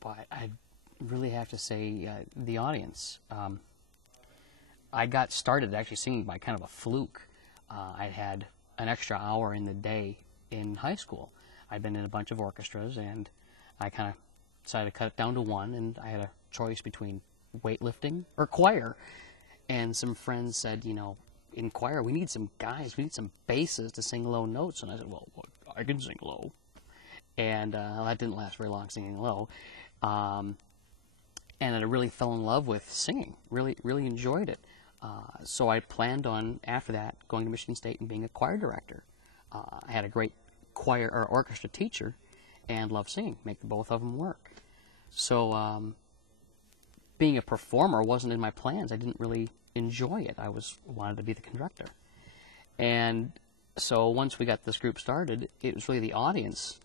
But I really have to say the audience. I got started actually singing by kind of a fluke. I had an extra hour in the day in high school. I'd been in a bunch of orchestras, and I kind of decided to cut it down to one, and I had a choice between weightlifting or choir. And some friends said, you know, in choir, we need some guys, we need some basses to sing low notes. And I said, well, I can sing low. And that didn't last very long, singing low. And I really fell in love with singing, really enjoyed it. So I planned on, after that, going to Michigan State and being a choir director. I had a great choir or orchestra teacher and loved singing, make the both of them work. So being a performer wasn't in my plans. I didn't really enjoy it. I wanted to be the conductor. And so once we got this group started, it was really the audience.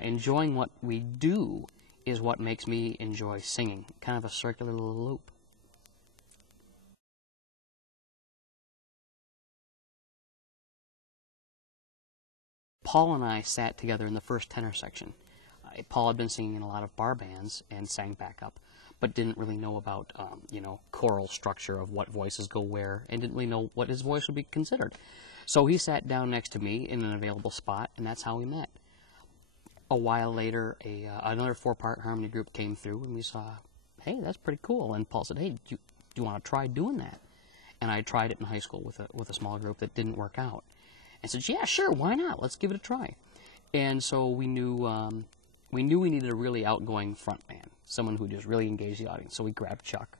Enjoying what we do is what makes me enjoy singing. Kind of a circular little loop. Paul and I sat together in the first tenor section. Paul had been singing in a lot of bar bands and sang backup, but didn't really know about, you know, choral structure of what voices go where, and didn't really know what his voice would be considered. So he sat down next to me in an available spot, and that's how we met. A while later, another 4-part harmony group came through, and we saw, hey, that's pretty cool. And Paul said, hey, do you want to try doing that? And I tried it in high school with a small group that didn't work out. And said, yeah, sure, why not? Let's give it a try. And so we knew we needed a really outgoing front man, someone who just really engaged the audience. So we grabbed Chuck.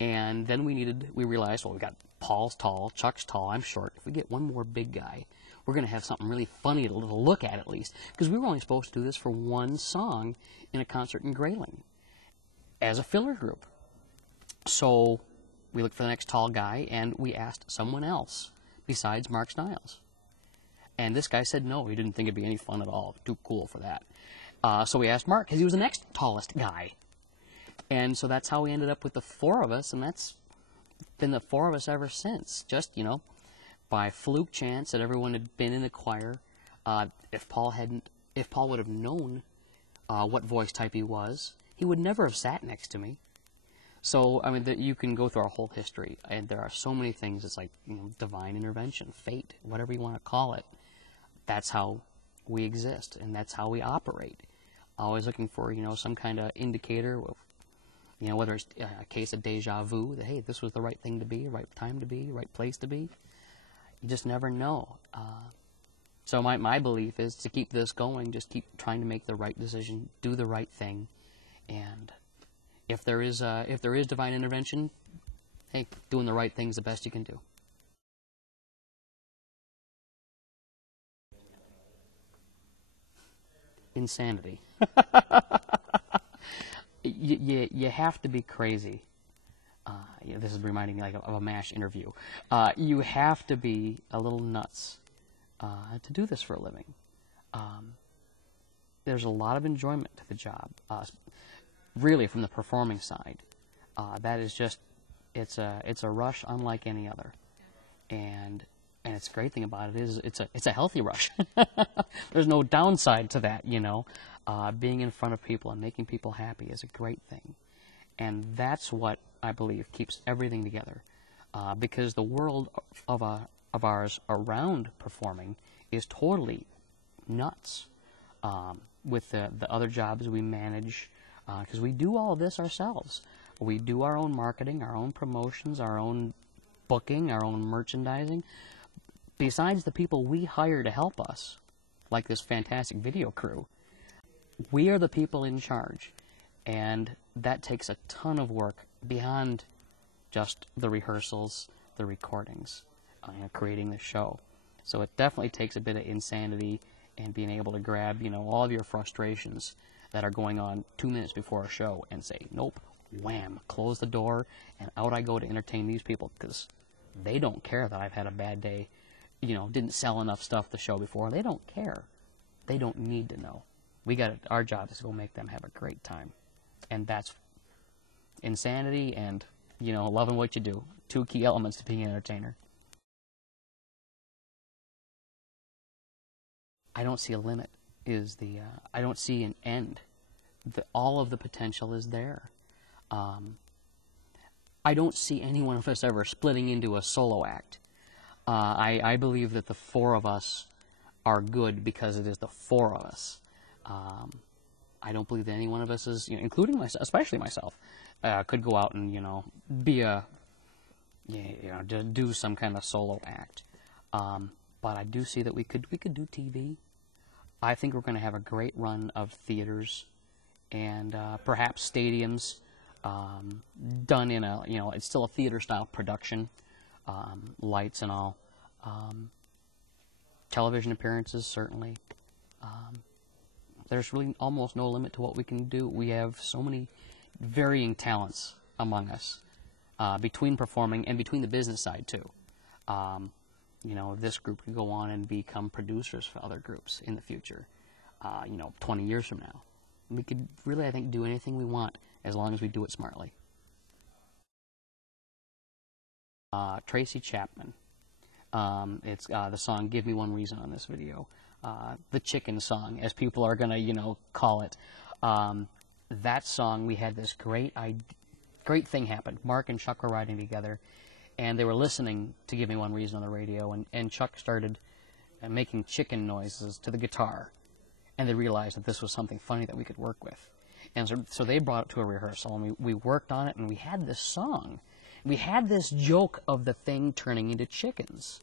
And then we realized, well, we got Paul's tall, Chuck's tall, I'm short. If we get one more big guy, we're going to have something really funny to look at least. Because we were only supposed to do this for one song in a concert in Grayling as a filler group. So we looked for the next tall guy, and we asked someone else besides Mark Stiles. And this guy said no, he didn't think it'd be any fun at all, too cool for that. So we asked Mark, because he was the next tallest guy. And so that's how we ended up with the 4 of us, and that's been the 4 of us ever since. Just, you know, by fluke chance that everyone had been in the choir. If Paul would have known what voice type he was, he would never have sat next to me. So, I mean, you can go through our whole history, and there are so many things. It's like, you know, divine intervention, fate, whatever you want to call it. That's how we exist, and that's how we operate. Always looking for, you know, some kind of indicator of, you know, whether it's a case of deja vu, that, hey, this was the right thing to be, right time to be, right place to be. You just never know. So my belief is to keep this going, just keep trying to make the right decision, do the right thing, and if there is divine intervention, hey, doing the right thing is the best you can do. Insanity. You have to be crazy. You know, this is reminding me like of a MASH interview. You have to be a little nuts to do this for a living. There's a lot of enjoyment to the job. Really, from the performing side, that is just it's a rush unlike any other, and it's a great thing about it is it's a healthy rush. There's no downside to that, you know. Being in front of people and making people happy is a great thing, and that's what I believe keeps everything together, because the world of ours around performing is totally nuts. With the other jobs we manage. Because we do all this ourselves. We do our own marketing, our own promotions, our own booking, our own merchandising. Besides the people we hire to help us, like this fantastic video crew, we are the people in charge. And that takes a ton of work beyond just the rehearsals, the recordings, creating the show. So it definitely takes a bit of insanity and being able to grab, you know, all of your frustrations that are going on 2 minutes before a show and say, nope, wham, close the door, and out I go to entertain these people, because they don't care that I've had a bad day, you know, didn't sell enough stuff the show before. They don't care. They don't need to know. Our job is to go make them have a great time. And that's insanity and, you know, loving what you do. 2 key elements to being an entertainer. I don't see a limit. I don't see an end all of the potential is there. I don't see any one of us ever splitting into a solo act. I believe that the four of us are good because it is the four of us. I don't believe that any one of us is, including myself, especially myself, could go out and be just do some kind of solo act. But I do see that we could do TV. I think we're going to have a great run of theaters and perhaps stadiums, done in a, it's still a theater-style production, lights and all. Television appearances, certainly. There's really almost no limit to what we can do. We have so many varying talents among us, between performing and between the business side, too. This group could go on and become producers for other groups in the future, 20 years from now. We could really, I think, do anything we want as long as we do it smartly. Tracy Chapman. It's the song "Give Me One Reason" on this video. The chicken song, as people are going to, call it. That song, we had this great thing happen. Mark and Chuck were riding together, and they were listening to "Give Me One Reason" on the radio, and Chuck started making chicken noises to the guitar, and they realized that this was something funny that we could work with. And so they brought it to a rehearsal, and we worked on it, and we had this song. We had this joke of the thing turning into chickens.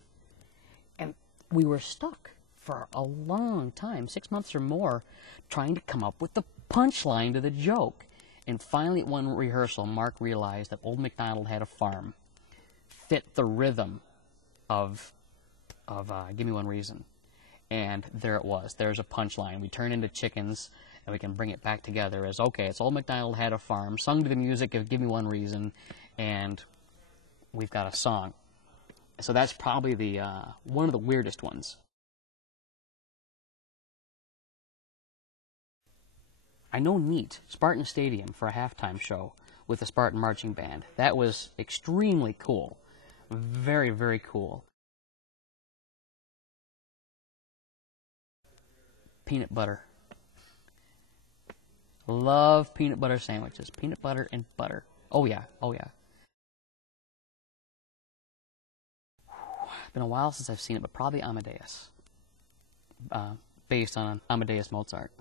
And we were stuck for a long time, 6 months or more, trying to come up with the punchline to the joke. And finally, at one rehearsal, Mark realized that Old MacDonald Had a Farm fit the rhythm of Give Me One Reason. And there it was. There's a punchline. We turn into chickens, and we can bring it back together as, okay, it's Old MacDonald Had a Farm, sung to the music of Give Me One Reason, and we've got a song. So that's probably the one of the weirdest ones. I know Neat, Spartan Stadium, for a halftime show with the Spartan Marching Band. That was extremely cool. Very, very cool. Peanut butter. Love peanut butter sandwiches. Peanut butter and butter. Oh yeah, oh yeah. It's been a while since I've seen it, but probably Amadeus. Based on Amadeus Mozart.